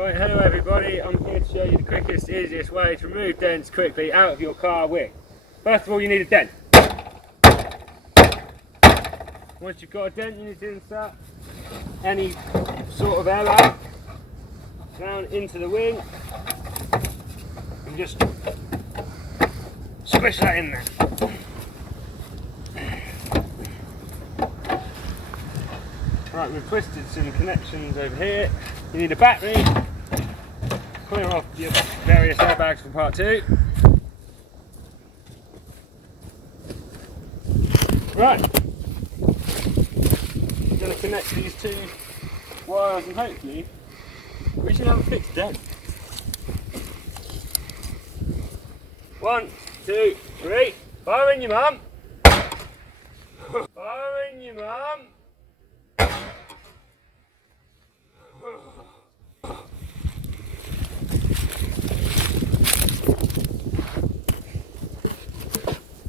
Right, hello everybody, I'm here to show you the quickest, easiest way to remove dents quickly out of your car wheel. First of all, you need a dent. Once you've got a dent, you need to insert any sort of airbag down into the wing and just squish that in there. Right, we've twisted some connections over here. You need a battery. Clear off your various airbags for part 2. Right, I'm going to connect these 2 wires and hopefully we should have a fixed dent. 1, 2, 3. Fire in your mum. Fire in your mum.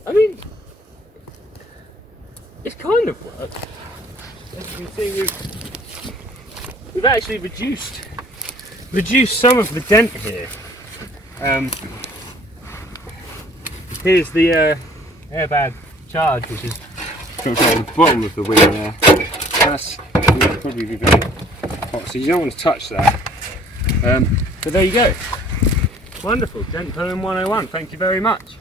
I mean, it's kind of worked. As you can see, we've actually reduced some of the dent here. Here's the airbag charge, which is at the bottom of the wheel there. That's probably be very hot, so you don't want to touch that. But there you go. Wonderful, Dent Pulling 101. Thank you very much.